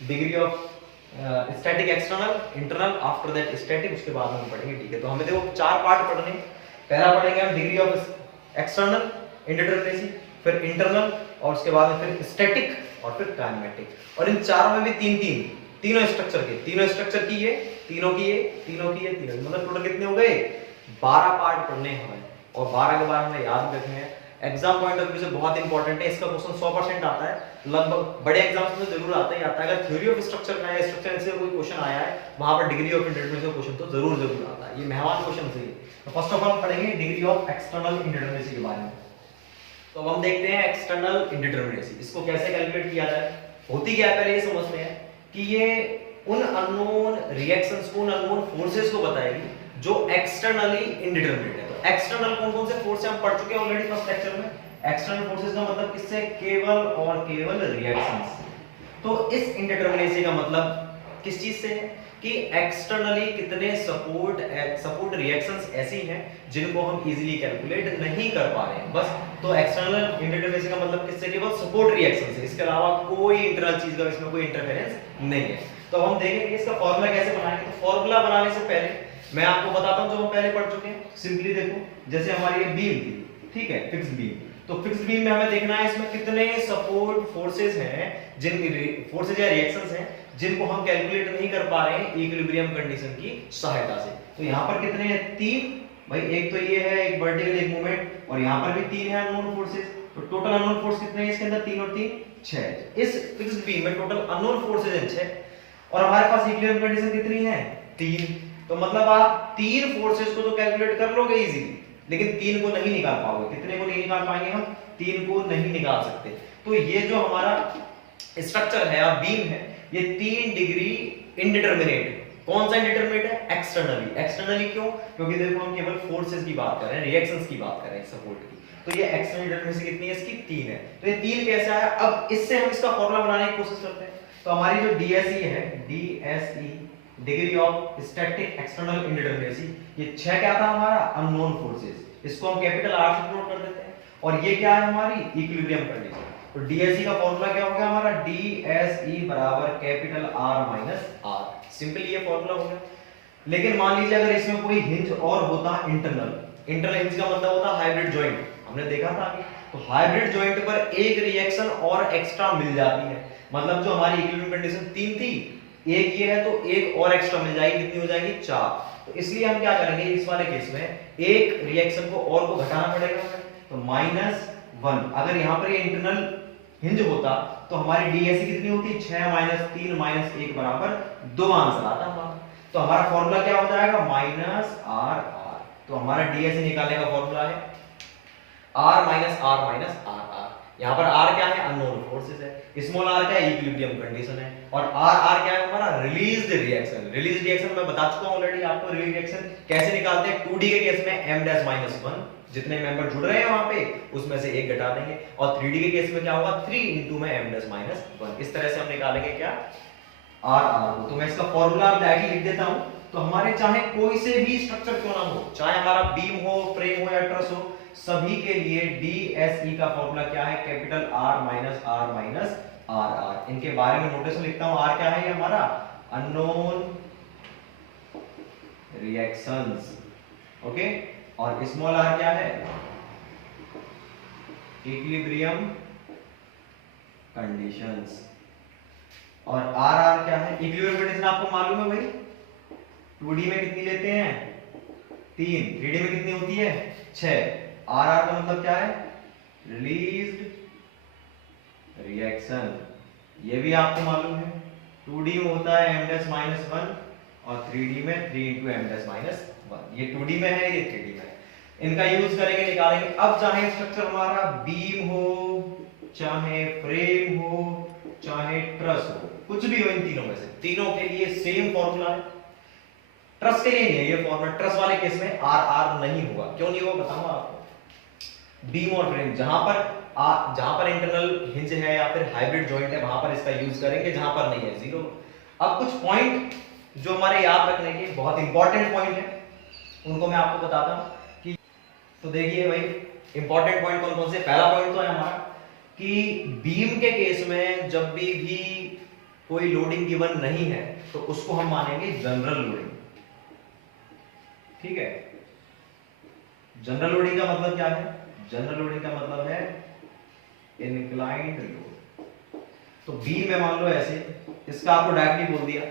degree of static external, internal, after that static, उसके बाद में हम पढ़ेंगे। ठीक है, तो हमें देखो 4 पार्ट पढ़ने। पहला पढ़ेंगे हम डिग्री ऑफ एक्सटर्नल इंडिटरमिनेसी, फिर इंटरनल, और उसके बाद में फिर स्टैटिक, और फिर काइनेमेटिक। और इन चारों में भी तीनों स्ट्रक्चर की ये, तीनों की ये, मतलब टोटल कितने हो गए? 12 पार्ट पढ़ने हैं हमें, और 12 के बारे में याद रखने हैं। एग्जाम पॉइंट ऑफ व्यू से बहुत इंपॉर्टेंट है, इसका क्वेश्चन 100% आता है, लगभग बड़े एग्जाम्स में जरूर आता ही आता है। अगर थ्योरी ऑफ स्ट्रक्चर का है, स्ट्रक्चर से कोई क्वेश्चन आया है, वहां पर डिग्री ऑफ इंडिटरमिनेसी का क्वेश्चन तो जरूर आता है, ये मेहमान क्वेश्चन से ही। तो फर्स्ट ऑफ ऑल हम पढ़ेंगे डिग्री ऑफ एक्सटर्नल इंडिटरमिनेसी के बारे में। तो अब हम देखते हैं एक्सटर्नल इंडिटरमिनेसी, इसको कैसे कैलकुलेट किया जाए। होती क्या है, पहले ये समझते हैं कि ये उन अननोन रिएक्शंस को, उन अननोन फोर्सेस को बताएगी जो एक्सटर्नली इंडिटरमिनेट है। तो एक्सटर्नल कौन-कौन से फोर्स हम पढ़ चुके हैं ऑलरेडी फर्स्ट लेक्चर में। एक्सटर्नल फोर्सेस का मतलब किससे? केवल और केवल रिएक्शंस। तो इस इंडिटरमिनेसी का मतलब किस चीज से है कि एक्सटर्नली कितने सपोर्ट रिएक्शंस ऐसी हैं जिनको हम इजीली कैलकुलेट नहीं कर पा रहे हैं, बस। तो एक्सटर्नल इंडिटरमिनेसी का मतलब किससे? केवल सपोर्ट रिएक्शन से, इसके अलावा कोई इंटरनल चीज का इसमें कोई इंटरफेरेंस नहीं है। तो हम देखेंगे इसका फार्मूला कैसे बनाएंगे। तो फार्मूला बनाने से पहले मैं आपको बताता हूं जो हम पहले पढ़ चुके हैं। सिंपली देखो, जैसे हमारी ये बीम थी, ठीक है, फिक्स्ड बीम। तो फिक्स्ड बीम में हमें देखना है इसमें कितने सपोर्ट फोर्सेस हैं, जिन फोर्सेस या रिएक्शंस हैं जिनको हम कैलकुलेट नहीं कर पा रहे हैं इक्विलिब्रियम कंडीशन की सहायता से। तो यहाँ पर कितने हैं? 3। भाई एक तो ये है, एक वर्टिकल, एक मूवमेंट, और यहाँ पर भी 3 है अननोन फोर्सेस। तो टोटल अननोन फोर्स कितने हैं इसके अंदर? 3 और 3 6। इस फिक्स्ड बीम में टोटल अननोन फोर्सेस हैं 6, और हमारे पास इक्विलिब्रियम कंडीशन कितनी है? 3। तो मतलब आप 3 फोर्सेस को तो कैलकुलेट कर लोगे इजीली, लेकिन 3 को नहीं निकाल पाओगे। कितने को नहीं निकाल पाएंगे हम? 3 को नहीं निकाल सकते। तो ये जो हमारा स्ट्रक्चर है या बीम है, ये 3 डिग्री इंडिटरमिनेट। कौन सा इंडिटरमिनेट है? एक्सटर्नली। एक्सटर्नली क्यों? क्योंकि देखो हम केवल फोर्सेस की बात कर रहे हैं, रिएक्शंस की बात कर रहे हैं, सपोर्ट की। तो ये एक्सटर्नल इंडिटरमिनेसी कितनी है इसकी? 3 है। तो ये 3 कैसे आया? अब इससे हम इसका फार्मूला बनाने की कोशिश करते हैं। तो हमारी जो डीएसई है, DSE degree of static external indeterminacy, ये 6 क्या था हमारा? Unknown forces. इसको हम कैपिटल आर से डिनोट कर देते हैं, और ये क्या है हमारी? Equilibrium condition. तो डीएसई का फार्मूला क्या हो गया हमारा? डीएसई बराबर capital R minus R. Simply ये फार्मूला हो गया। लेकिन मान लीजिए अगर इसमें कोई हिंज और होता, इंटरनल हिंज का मतलब होता हाइब्रिड जॉइंट, हमने देखा था अभी। तो हाइब्रिड जॉइंट पर एक रिएक्शन और एक्स्ट्रा मिल जाती है, मतलब जो हमारी इक्विलिब्रियम कंडीशन 3 थी, एक ये है, तो एक और एक्स्ट्रा मिल जाएगी। कितनी हो जाएगी? 4। तो इसलिए हम क्या करेंगे इस वाले केस में, एक रिएक्शन को और को घटाना पड़ेगा, तो -1। अगर यहाँ पर ये इंटरनल हिंज होता तो हमारी डीएसई कितनी होती? 6 - 3 - 1 बराबर 2 आंसर आता हमारा। तो हमारा फॉर्मूला क्या हो जाएगा? -r r। तो हमारा डीएसई निकालने का फॉर्मूला है r - r - r r। यहाँ पर r क्या है? अननोन फोर्सेस है। स्मॉल r क्या है? इक्विलिब्रियम कंडीशन है। और r क्या है हमारा? Released reaction. रिलीज्ड रिएक्शन मैं बता चुका हूं ऑलरेडी आपको। रिलीज रिएक्शन कैसे निकालते हैं? 2D के केस में m' - 1, जितने मेंबर जुड़ रहे हैं वहां पे उसमें से एक घटा देंगे, और 3D के केस में क्या होगा? 3 into में m' - 1। इस तरह से हम निकालेंगे क्या? r को। तो मैं इसका फॉर्मूला डायरेक्टली लिख देता हूं। तो हमारे चाहे कोई से भी स्ट्रक्चर क्यों ना हो, चाहे हमारा बीम हो, फ्रेम हो या ट्रस हो, सभी के लिए डीएसई का फॉर्मूला क्या है? Capital R minus R। इनके बारे में नोटेशन लिखता हूं। R क्या है? ये हमारा अननोन रिएक्शंस, ओके। और स्मॉल r क्या है? Equilibrium conditions. और R क्या है? इक्विलिब्रियम कंडीशन आपको मालूम है भाई, 2D में कितनी लेते हैं? 3। 3D में कितनी होती है? 6। R का मतलब क्या है? Released reaction. ये भी आपको मालूम है, 2D में होता है m'-1 और 3D में 3 into m'-1। ये 2D में है, ये 3D में है। इनका यूज करेंगे, निकालेंगे। अब चाहे स्ट्रक्चर हमारा बीम हो, चाहे फ्रेम हो, चाहे ट्रस हो, कुछ भी हो, इन तीनों में से तीनों के लिए सेम फॉर्मूला है। ट्रस के लिए नहीं है ये फॉर्मूला, ट्रस वाले केस में R नहीं होगा। क्यों नहीं होगा बताऊंगा आपको। बीम और फ्रेम जहां पर इंटरनल हिंज है या फिर हाइब्रिड जॉइंट है, वहां पर इसका यूज करेंगे, जहां पर नहीं है 0। अब कुछ पॉइंट जो हमारे याद रखने के बहुत इंपॉर्टेंट पॉइंट है, उनको मैं आपको बताता हूं कि तो देखिए भाई, इंपॉर्टेंट पॉइंट कौन कौन से। पहला पॉइंट तो है हमारा कि बीम के केस में जब भी कोई लोडिंग गिवन नहीं है तो उसको हम मानेंगे जनरल लोडिंग। ठीक है, जनरल लोडिंग का मतलब क्या है? जनरल लोडिंग का मतलब है इंक्लाइंड लोड। तो बीम में मान लो ऐसे, इसका आपको डायरेक्टली बोल दिया,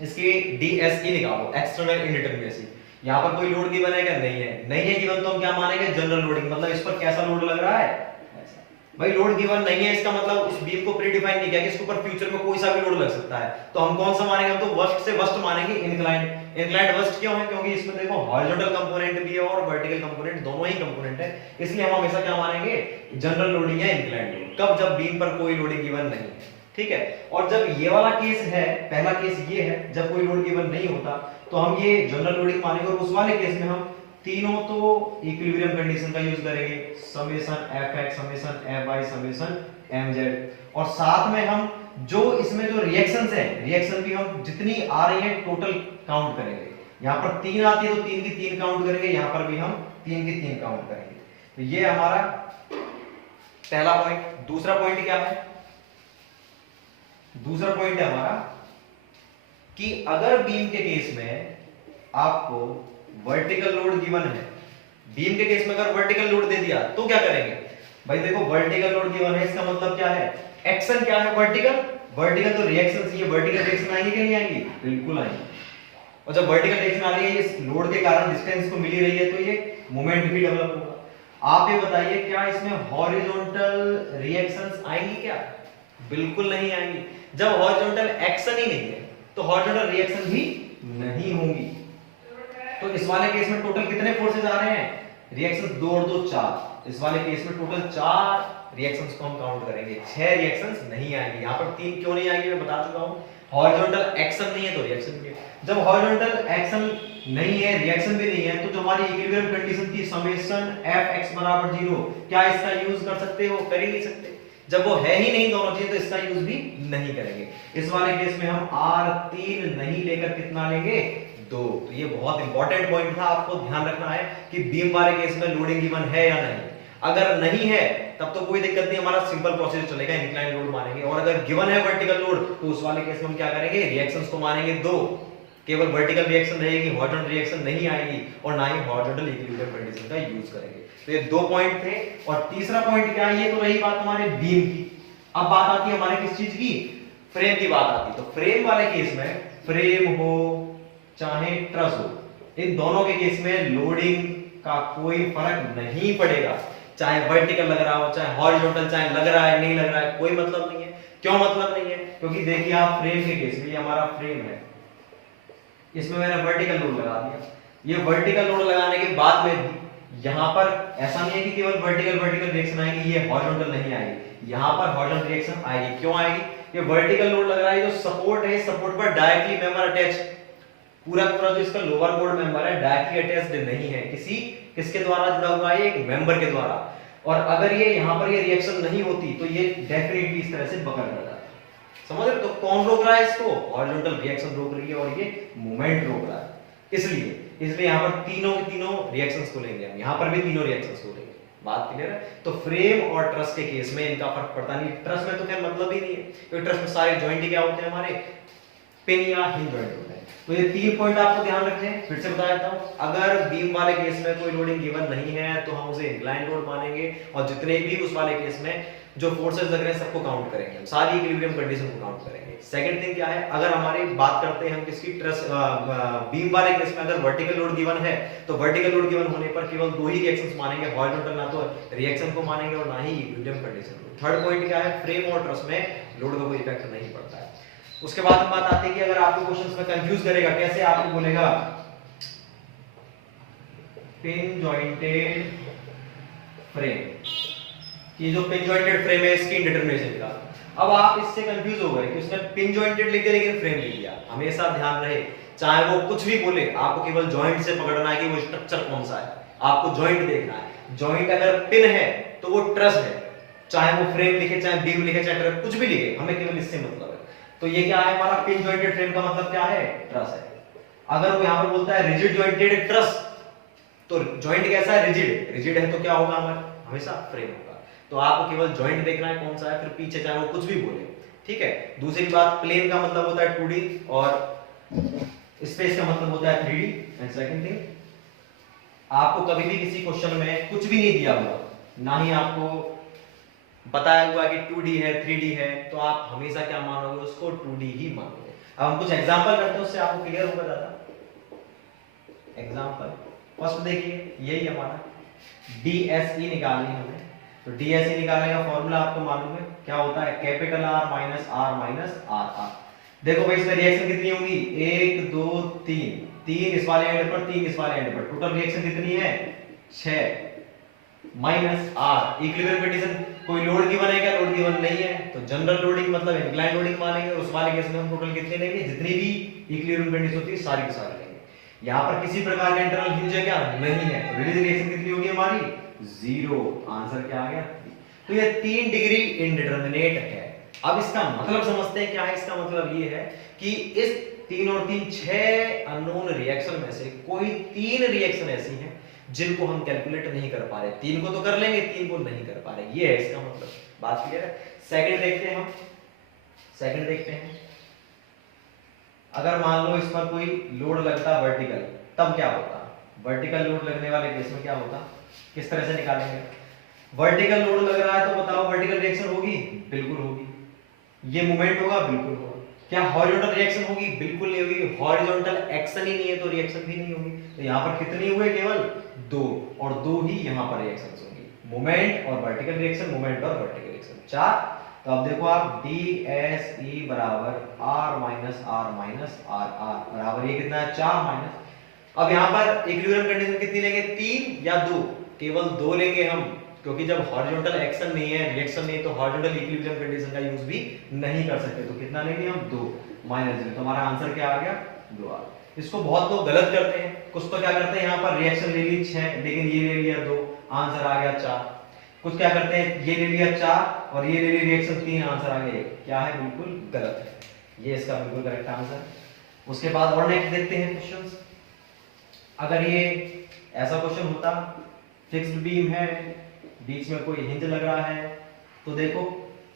इसकी DSE निकालो, एक्सटर्नल इंडिटरमिनेसी। यहाँ पर कोई लोड गिवन है क्या? नहीं है। नहीं है गिवन तो हम क्या मानेंगे? General loading. मतलब इस पर कैसा लोड लग रहा है? ऐसा। भाई लोड गिवन नहीं है, इसका मतलब उस बीम को प्रीडिफाइन नहीं किया कि इसके ऊपर फ्यूचर में कोई सा भी लोड लग सकता है। तो हम कौन सा मानेंगे? हम तो वर्स्ट से वर्स्ट मानेंगे, इंक्लाइंड। इंक्लाइंड वर्स्ट क्यों है? क्योंकि इसमें देखो हॉरिजॉन्टल कंपोनेंट भी है और वर्टिकल कंपोनेंट, दोनों ही कंपोनेंट है। इसलिए हम हमेशा क्या मानेंगे? जनरल लोडिंग या इंक्लाइंड लोड। कब? जब बीम पर कोई लोडिंग गिवन नहीं है। ठीक है, और जब ये वाला केस है, पहला केस ये है जब कोई लोड गिवन नहीं होता, तो हम ये जनरल लोडिंग मानेंगे। और उस वाले केस में हम तीनों तो इक्विलिब्रियम कंडीशन का यूज करेंगे, summation fx, summation fy, summation mz। और साथ में हम जो इसमें जो रिएक्शंस है, रिएक्शन भी हम जितनी आ रही है टोटल काउंट करेंगे। यहाँ पर 3 आती है तो 3 की 3 काउंट करेंगे, यहाँ पर भी हम 3 की 3 काउंट करेंगे। तो ये हमारा पहला पॉइंट। दूसरा पॉइंट क्या है? दूसरा पॉइंट है हमारा कि अगर बीम के केस में आपको वर्टिकल लोड गिवन है, बीम के केस में अगर वर्टिकल लोड दे दिया तो क्या करेंगे? भाई देखो वर्टिकल लोड गिवन है, इसका मतलब क्या है? एक्शन क्या है? वर्टिकल। वर्टिकल तो रिएक्शन, ये वर्टिकल रिएक्शन आएंगे कि नहीं आएंगी? बिल्कुल आएंगी। और जब वर्टिकल रिएक्शन आ रही है, इस लोड के कारण डिस्टेंस को मिली रही है, तो ये मोमेंट भी डेवलप होगा। आप ये बताइए क्या इसमें हॉरिजॉन्टल रिएक्शंस आएंगी क्या? बिल्कुल नहीं आएंगी। जब हॉरिजॉन्टल एक्शन ही नहीं है तो हॉरिजॉन्टल रिएक्शन भी नहीं होंगी। तो इस वाले केस में टोटल कितने फोर्सेस आ रहे हैं? रिएक्शंस 2 और 2 4। इस वाले केस में टोटल 4 रिएक्शंस को हम काउंट करेंगे, 6 रिएक्शंस नहीं आएंगी। यहाँ पर 3 क्यों नहीं आएंगी मैं बता चुका हूँ। हॉरिजॉन्टल एक्शन नहीं है तो रिएक्शन भी है। जब हॉरिजॉन्टल एक्शन नहीं है, रिएक्शन भी नहीं है, तो जो हमारी इक्विलिब्रियम कंडीशन थी समेशन fx बराबर 0, क्या इसका यूज कर सकते हो? कर ही नहीं सकते। जब वो है ही नहीं दोनों चीजें, तो इसका यूज भी नहीं करेंगे। इस वाले केस में हम R3 नहीं लेकर कितना लेंगे? 2। तो ये बहुत इंपॉर्टेंट पॉइंट था, आपको ध्यान रखना है कि बीम वाले केस में लोडिंग गिवन है या नहीं। अगर नहीं है तब तो कोई दिक्कत नहीं, हमारा सिंपल प्रोसीजर चलेगा, इंक्लाइन लोड मानेंगे। और अगर गिवन है वर्टिकल लोड तो उस वाले केस में हम क्या करेंगे? रिएक्शंस को मानेंगे 2। केवल वर्टिकल रिएक्शन रहेगी, हॉरिजॉन्टल रिएक्शन नहीं आएगी, और ना ही हॉरिजॉन्टल इक्विलिब्रियम कंडीशन का यूज करेंगे। तो ये 2 पॉइंट थे। और तीसरा पॉइंट क्या है? ये तो रही बात हमारे बीम की। अब बात आती है हमारे किस चीज की? फ्रेम की बात आती है। तो फ्रेम वाले केस में, फ्रेम हो चाहे ट्रस हो, इन दोनों के केस में लोडिंग का कोई फर्क नहीं पड़ेगा। चाहे वर्टिकल लग रहा हो, चाहे हॉरिजॉन्टल, चाहे लग रहा है नहीं लग रहा है, कोई मतलब नहीं है। क्यों मतलब नहीं है? क्योंकि देखिए आप फ्रेम के केस में, ये हमारा फ्रेम है, इसमें मैंने वर्टिकल लोड लगा दिया। ये वर्टिकल लोड लगाने के बाद में भी यहाँ पर ऐसा नहीं है कि केवल वर्टिकल रिएक्शन आएगी, ये हॉरिजॉन्टल नहीं आएगी। यहाँ पर हॉरिजॉन्टल रिएक्शन आएगी। क्यों आएगी? ये वर्टिकल लोड लग रहा है, जो सपोर्ट है, सपोर्ट पर डायरेक्टली मेंबर अटैच, पूरा पूरा जो इसका लोअर बोर्ड मेंबर है डायरेक्टली अटैच्ड नहीं है, किसके द्वारा जुड़ा हुआ है? एक मेंबर के द्वारा। और अगर ये यहाँ पर ये रिएक्शन नहीं होती तो ये डेफिनेटली इस तरह से पकड़ रहा है। समझ रहे? तो कौन रोक रहा है इसको? हॉरिजॉन्टल रिएक्शन रोक रही है और ये मोमेंट रोक रहा है। इसलिए यहाँ पर तीनों के तीनों रिएक्शंस को लेंगे हम, यहाँ पर भी तीनों रिएक्शंस को लेंगे। बात क्लियर है? तो फ्रेम और ट्रस के केस में इनका फर्क पड़ता नहीं। ट्रस में तो क्या मतलब ही नहीं है, क्योंकि ट्रस में सारे जॉइंट क्या होते हैं? हमारे पिन या हिंज जॉइंट होते हैं। तो ये 3 पॉइंट आपको ध्यान रखने हैं। फिर से बता देता हूं, अगर बीम वाले केस में कोई लोडिंग गिवन नहीं है तो हम उसे इंक्लाइन लोड मानेंगे, और जितने भी उस वाले केस में जो फोर्सेस लग रहे हैं सबको काउंट करेंगे, हम सारी इक्विलिब्रियम कंडीशन को काउंट करेंगे। सेकंड थिंग क्या है? अगर हमारी बात करते हैं हम किसकी? ट्रस बीम वाले केस में अगर वर्टिकल लोड गिवन है तो वर्टिकल लोड गिवन होने पर केवल 2 ही रिएक्शंस मानेंगे, हॉरिजॉन्टल ना तो रिएक्शन को मानेंगे और ना ही इक्विलिब्रियम कंडीशन को। थर्ड पॉइंट क्या है? फ्रेम और ट्रस में लोड का कोई इफेक्ट नहीं पड़ता है। उसके बाद बात आती है कि अगर आपको क्वेश्चंस में कंफ्यूज करेगा, कैसे? आपको बोलेगा पिन जॉइंटेड फ्रेम, कि जो पिन जॉइंटेड फ्रेम है इसकी इंडिटरमिनेशन का। अब आप इससे कंफ्यूज हो गए कि उसने पिन जॉइंटेड लिख दिया लेकिन फ्रेम लिख दिया। हमेशा ध्यान रहे, चाहे वो कुछ भी बोले, आपको केवल जॉइंट से पकड़ना है कि वो स्ट्रक्चर कौन सा है, आपको जॉइंट देखना है। जॉइंट अगर पिन है तो वो ट्रस है, चाहे वो फ्रेम लिखे, चाहे बीम लिखे, चाहे ट्रस, कुछ भी लिखे, हमें केवल इससे मतलब है। तो ये क्या है हमारा? पिन जॉइंटेड फ्रेम का मतलब क्या है? ट्रस है। अगर वो यहाँ पर बोलता है रिजिड जॉइंटेड ट्रस, तो जॉइंट कैसा है? रिजिड है, तो क्या होगा हमारा? हमेशा फ्रेम होगा। तो आपको केवल जॉइंट देखना है कौन सा है, फिर पीछे चाहे वो कुछ भी बोले, ठीक है। दूसरी बात, प्लेन का मतलब होता है 2D और स्पेस का मतलब होता है 3D। एंड सेकंड थिंग, आपको कभी भी किसी क्वेश्चन में कुछ भी नहीं दिया हुआ, ना ही आपको बताया हुआ कि 2D है 3D है, तो आप हमेशा क्या मानोगे, उसको 2D ही मानोगे। अब हम कुछ एग्जांपल करते हैं, उससे आपको क्लियर होगा ज्यादा। एग्जांपल फर्स्ट देखिए, यही हमारा DSE निकालनी है हमें। तो DSE निकालने का फॉर्मूला आपको मालूम है क्या होता है, capital R minus R minus RR। देखो भाई इसमें रिएक्शन कितनी होगी, 1 2 3, 3 इस वाले एंड पर 3 इस वाले एंड पर, टोटल रिएक्शन कितनी है 6 माइनस R। इक्विलिब्रियम कंडीशन कोई लोड गिवन है क्या, लोड गिवन नहीं है, तो जनरल लोडिंग मतलब इंक्लाइन लोडिंग मानेंगे, और उस वाले केस में हम टोटल कितने लेंगे, जितनी भी इक्विलिब्रियम कंडीशन होती है सारी की सारी लेंगे। यहाँ पर किसी प्रकार का इंटरनल हिंज है क्या, नहीं है, तो रिलीज रिएक्शन कितनी होगी हमारी 0। आंसर क्या आ गया। तो ये 3 डिग्री इंडिटरमिनेट है। अब इसका मतलब समझते हैं क्या है, इसका मतलब ये है कि इस 3 और 3 6 अननोन रिएक्शन में से कोई 3 रिएक्शन ऐसी हैं जिनको हम कैलकुलेट नहीं कर पा रहे। 3 को तो कर लेंगे, 3 को नहीं कर पा रहे, ये है इसका मतलब। बात क्लियर है। सेकंड देखते हैं हम, सेकंड देखते हैं, अगर मान लो इस पर कोई लोड लगता वर्टिकल, तब क्या होता, वर्टिकल लोड लगने वाले केस में क्या होता, किस तरह से निकालेंगे। वर्टिकल लोड लग रहा है तो बताओ वर्टिकल रिएक्शन होगी, बिल्कुल होगी। ये मूवमेंट होगा, बिल्कुल होगा। क्या हॉरिजॉन्टल रिएक्शन होगी, बिल्कुल नहीं होगी। हॉरिजॉन्टल एक्शन ही नहीं है तो रिएक्शन भी नहीं होगी। तो यहाँ पर कितनी हुए, केवल 2, और 2 ही यहाँ पर रिएक्शंस होंगी, मोमेंट और वर्टिकल रिएक्शन, मोमेंट और वर्टिकल रिएक्शन 4। तो अब देखो आप DSE बराबर R minus R minus RR बराबर ये कितना है 4 माइनस। अब यहाँ पर इक्विलिब्रियम कंडीशन कितनी लेंगे, 3 या 2, केवल 2 लेंगे हम, क्योंकि जब हॉरिजॉन्टल एक्शन नहीं है, रिएक्शन नहीं है, तो हॉरिजॉन्टल इक्विलिब्रियम कंडीशन का यूज भी नहीं कर सकते। तो कितना लेंगे हम 2 माइनस 0। तो हमारा आंसर क्या आ गया 2 आ। इसको बहुत लोग गलत करते हैं, कुछ तो क्या करते हैं यहाँ पर रिएक्शन ले ली 6 लेकिन ये ले लिया 2, आंसर आ गया 4। कुछ क्या करते हैं, ये ले लिया 4 और ये ले ली रिएक्शन 3, आंसर आ गया 1। क्या है, बिल्कुल गलत है, ये इसका बिल्कुल करेक्ट आंसर। उसके बाद और नेक्स्ट देखते हैं क्वेश्चंस। अगर ये ऐसा क्वेश्चन होता, फिक्स्ड बीम है, बीच में कोई हिंज लग रहा है, तो देखो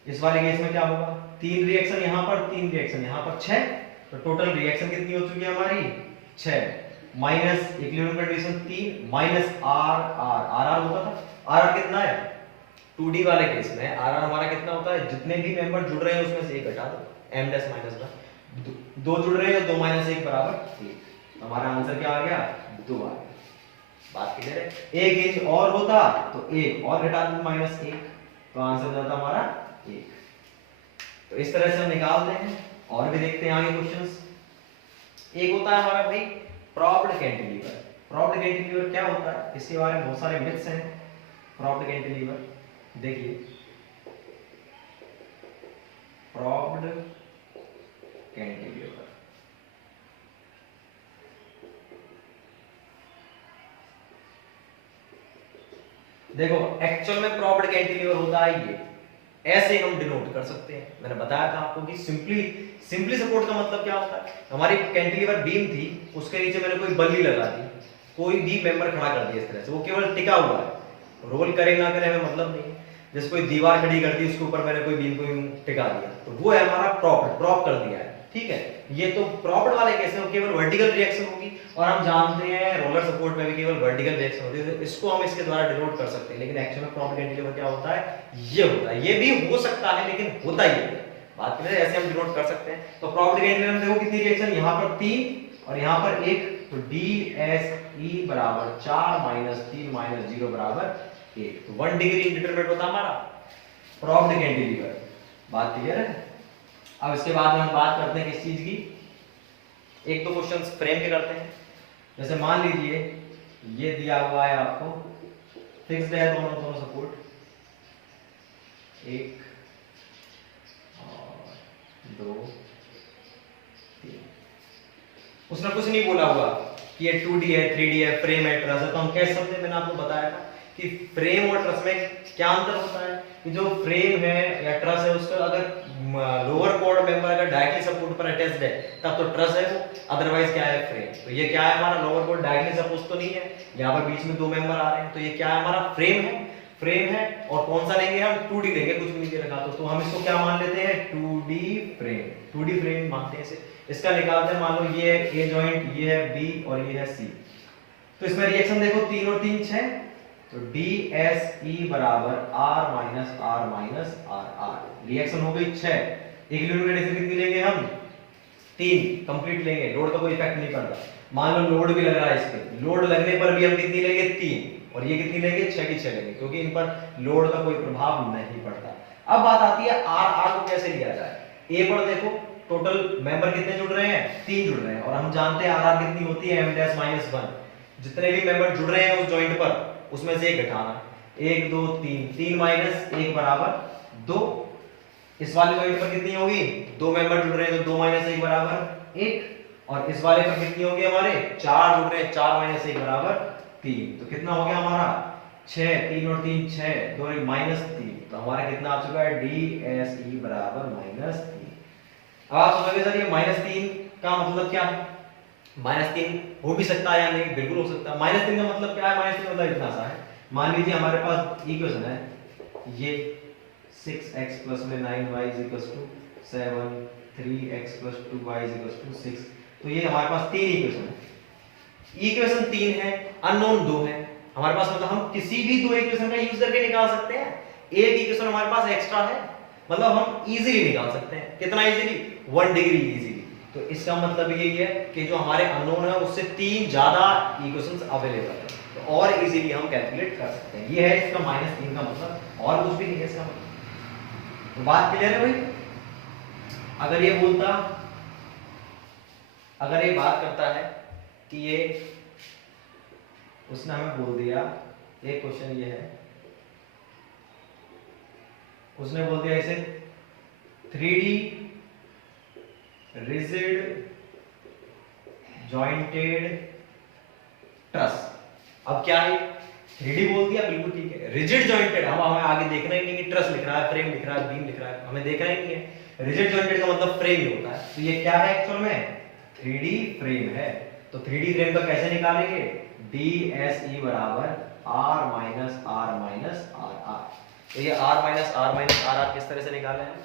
इस वाले केस में क्या होगा, 3 रिएक्शन यहाँ पर, 3 रिएक्शन यहाँ पर, 6, तो टोटल रिएक्शन कितनी हो चुकी है हमारी 6 minus equilibrium condition 3 minus R होता था। आर कितना है 2D वाले केस में, आर हमारा कितना होता है, जितने भी मेंबर जुड़ रहे हैं उसमें से 1 घटा दो, m डैश माइनस 1, 2 जुड़ रहे हैं तो 2 माइनस 1 बराबर 1। हमारा आंसर क्या आ गया 2 आ गया। बात क्लियर है। 1 इंच और होता तो 1 और घटा दो माइनस 1, तो आंसर जाता हमारा 1। तो इस तरह से हम निकालते हैं। और भी देखते हैं आगे क्वेश्चंस। एक होता है हमारा भाई प्रॉप्ड कैंटिलीवर। प्रॉप्ड कैंटिलीवर क्या होता है, इसके बारे में बहुत सारे मिथ्स हैं। प्रॉप्ड कैंटिलीवर देखिए, प्रॉप्ड कैंटिलीवर देखो एक्चुअल में प्रॉप्ड कैंटिलीवर होता है ये, ऐसे हम डिनोट कर सकते हैं। मैंने बताया था आपको कि सिंपली सपोर्ट का मतलब क्या होता है, हमारी कैंटिलीवर बीम थी, उसके नीचे मैंने कोई बल्ली लगा दी, कोई भी मेंबर खड़ा कर दिया इस तरह से, वो केवल टिका हुआ है, रोल करे ना करे हमें मतलब नहीं है। जैसे कोई दीवार खड़ी कर दी, उसके ऊपर मैंने कोई बीम को टिका दिया, तो वो है हमारा प्रॉप कर दिया है, ठीक है। ये तो प्रॉप्ड वाले केस में केवल वर्टिकल रिएक्शन होगी, और हम जानते हैं रोलर सपोर्ट में भी केवल वर्टिकल रिएक्शन होती है, तो इसको हम इसके द्वारा डिनोट कर सकते हैं। लेकिन एक्चुअल में प्रॉप्ड कैंटिलीवर क्या होता है, ये होता है। ये भी हो सकता है लेकिन होता ही है। बात करें ऐसे हम डिनोट कर सकते हैं। तो प्रॉप्ड कैंटिलीवर में देखो कितनी रिएक्शन, यहाँ पर 3 और यहाँ पर 1, तो DSE बराबर 4 माइनस 3 माइनस 0 बराबर 1। तो 1 डिग्री इंडिटरमिनेट होता हमारा प्रॉप्ड कैंटिलीवर। बात क्लियर है। अब इसके बाद में हम बात करते हैं किस चीज की, एक तो क्वेश्चंस फ्रेम के करते हैं। जैसे मान लीजिए ये दिया हुआ है आपको, फिक्स्ड है दोनों सपोर्ट, 1 और 2 3, उसने कुछ नहीं बोला हुआ कि ये 2D है 3D है, फ्रेम है, ट्रस है, तो हम कैसे समझे। मैंने आपको बताया था कि फ्रेम और ट्रस में क्या अंतर होता है, कि जो फ्रेम है या ट्रस है उसका अगर लोअर कॉर्ड मेंबर अगर डायरेक्टली सपोर्ट पर अटैच्ड है तब तो ट्रस है वो, अदरवाइज क्या है फ्रेम। तो ये क्या है हमारा लोअर कॉर्ड डायरेक्टली सपोर्ट तो नहीं है, यहाँ पर बीच में 2 मेंबर आ रहे हैं, तो ये क्या है हमारा फ्रेम है। फ्रेम है और कौन सा लेंगे हम 2D लेंगे, कुछ भी नहीं दे रखा तो हम इसको क्या मान लेते हैं 2D फ्रेम, 2D फ्रेम मानते हैं इसे। इसका निकालते हैं, मान लो ये है A जॉइंट, ये है B और ये है C। तो इसमें रिएक्शन देखो 3 और 3 6, तो DSE बराबर R माइनस R। रिएक्शन हो गई 6। इक्विलिब्रियम कंडीशन कितनी लेंगे हम 3 कंप्लीट लेंगे, लोड का कोई इफेक्ट नहीं पड़ता। मान लो लोड भी लग रहा है इस पे, लोड लगने पर भी हम कितनी लेंगे 3 और ये कितनी लेंगे 6 की 6 लेंगे, क्योंकि इन पर लोड का कोई प्रभाव नहीं पड़ता। अब बात आती है R को कैसे लिया जाए। A पर देखो टोटल मेंबर कितने जुड़ रहे हैं 3 जुड़ रहे हैं और हम जानते हैं R कितनी होती है m-1। जितने भी मेंबर जुड़ रहे हैं उस जॉइंट पर उसमें से एक घटाना, 1 2 3, 3 माइनस 1 बराबर 2। इस वाले जॉइंट पर कितनी होगी 2 मेंबर जुड़ रहे हैं तो 2 माइनस 1 बराबर 1 और इस वाले पर कितनी होगी हमारे 4 जुड़ रहे हैं, 4 माइनस 1 बराबर 3। तो कितना हो गया हमारा 6, 3 और 3 6, 2 और 1 माइनस 3। तो हमारा कितना आ चुका है DSE बराबर -3। अब आप समझोगे सर ये -3 का मतलब क्या है, -3 हो भी सकता है या नहीं, बिल्कुल हो सकता है। -3 का मतलब क्या है, -3 मतलब इतना सा है, मान लीजिए हमारे पास इक्वेशन है ये 6x + 9y = 7, 3x + 2y = 6। तो ये हमारे पास 3 इक्वेशन है, इक्वेशन 3 है, अननोन 2 है हमारे पास, मतलब हम किसी भी 2 इक्वेशन का यूज करके निकाल सकते हैं। एक इक्वेशन हमारे पास एक्स्ट्रा है, मतलब हम इजीली निकाल सकते हैं। कितना इजीली 1 डिग्री इजीली। तो इसका मतलब यही है कि जो हमारे अननोन है उससे 3 ज्यादा इक्वेशंस अवेलेबल है, तो और इजीली हम कैलकुलेट कर सकते हैं। ये है इसका -3 का मतलब, और कुछ भी नहीं है इसका मतलब। तो बात क्लियर है भाई। अगर ये बोलता, अगर ये बात करता है कि ये उसने हमें बोल दिया, एक क्वेश्चन ये है, उसने बोल दिया इसे 3D रिजिड जॉइंटेड ट्रस। अब क्या है 3D बोल दिया, बिल्कुल ठीक है। रिजिड जॉइंटेड हमें आगे देखना ही नहीं कि ट्रस लिख रहा है, फ्रेम लिख रहा है, बीम लिख रहा है, हमें देखना ही नहीं है। रिजिड जॉइंटेड का मतलब फ्रेम ही होता है। तो ये क्या है एक्चुअल में 3D फ्रेम है। तो 3D फ्रेम का कैसे निकालेंगे, DSE बराबर R माइनस R। तो ये R माइनस R किस तरह से निकाले हैं,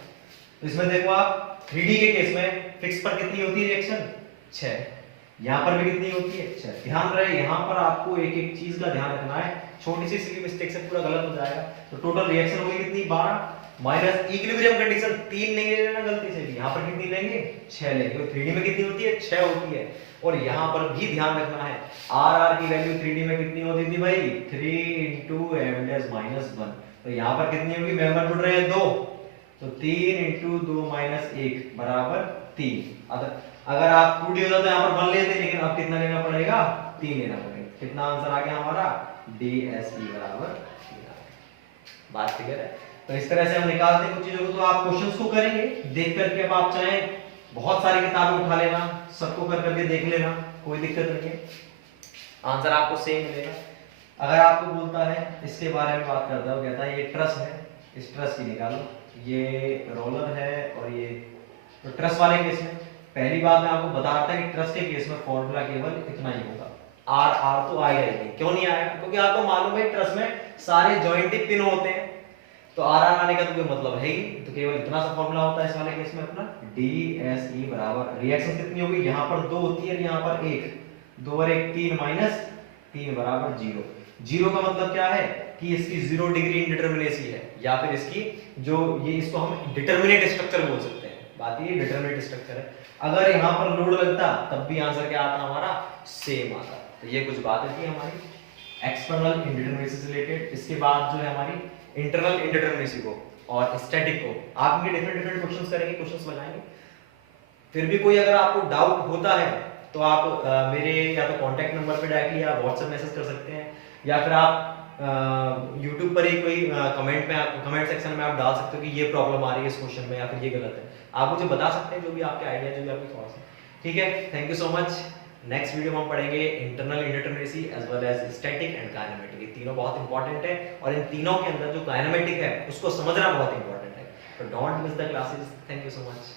तो इसमें देखो आप 3D के केस में फिक्स पर कितनी होती है रिएक्शन 6, यहाँ पर भी कितनी होती है 6। ध्यान रहे यहाँ पर आपको एक एक चीज का ध्यान रखना है, छोटी सी सिली मिस्टेक से पूरा गलत हो जाएगा। तो टोटल रिएक्शन होगी कितनी 12 माइनस इक्विलिब्रियम कंडीशन 3 नहीं ले लेना गलती से भी, यहाँ पर कितनी लेंगे 6 लेंगे। तो 3D में कितनी होती है 6 होती है। और यहाँ पर भी ध्यान रखना है R की वैल्यू 3D में कितनी होती थी भाई 3 × m-1। तो यहाँ पर कितनी होगी, मेंबर जुड़ रहे हैं 2, तो 3 × 2 - 1 बराबर 3। अगर आप 2D होता तो यहाँ पर 1 लेते, लेकिन अब कितना लेना पड़ेगा 3 लेना पड़ेगा। कितना आंसर आ गया हमारा DSE बराबर 3। बात क्लियर है। तो इस तरह से हम निकालते हैं कुछ चीजों को। तो आप क्वेश्चंस को करेंगे देख करके, अब आप चाहे बहुत सारी किताबें उठा लेना, सबको कर करके देख लेना, कोई दिक्कत नहीं है, आंसर आपको सेम मिलेगा। अगर आपको बोलता है इसके बारे में बात करता है, कहता है ये ट्रस है, इस ट्रस की निकालो, ये रोलर है और ये, तो ट्रस वाले केस में पहली बात मैं आपको बता रहा था कि ट्रस के केस में फॉर्मूला केवल इतना ही होगा, आर तो आएगा ही नहीं। क्यों नहीं आएगा, क्योंकि आपको मालूम है ट्रस में सारे जॉइंटिव पिन होते हैं, तो आर आने का तो कोई मतलब है ही, तो केवल इतना सा फॉर्मूला होता है इस वाले केस में अपना DSE बराबर, रिएक्शन कितनी होगी, यहाँ पर 2 होती है और यहाँ पर 1, 2 और 1 3 माइनस 3 बराबर 0। 0 का मतलब क्या है कि इसकी 0 डिग्री इंडिटरमिनेसी है, या फिर इसकी जो ये, इसको हम डिटरमिनेट स्ट्रक्चर बोल सकते हैं। बात ये डिटरमिनेट स्ट्रक्चर है। अगर यहाँ पर लोड लगता तब भी आंसर क्या आता हमारा सेम आता। तो ये कुछ बातें थी हमारी एक्सटर्नल इंडिटरमिनेसी से रिलेटेड। इसके बाद जो है हमारी इंटरनल इंडिटरमिनेसी को और स्टैटिक को आप इनके डिफरेंट क्वेश्चंस करेंगे, क्वेश्चंस बनाएंगे। फिर भी कोई अगर आपको डाउट होता है तो आप मेरे या तो कांटेक्ट नंबर पे डायरेक्टली या व्हाट्सएप मैसेज कर सकते हैं, या फिर आप YouTube पर ही कोई कमेंट सेक्शन में आप डाल सकते हो कि ये प्रॉब्लम आ रही है इस क्वेश्चन में या फिर ये गलत है। आप मुझे बता सकते हैं जो भी आपके आइडिया, जो भी आपके थॉट्स हैं। ठीक है, thank you so much. Next video में हम पढ़ेंगे internal indeterminacy as well as static and kinematic. ये तीनों बहुत इंपॉर्टेंट है और इन तीनों के अंदर जो काइनेमेटिक है उसको समझना बहुत इंपॉर्टेंट है। तो don't miss the classes. Thank you so much.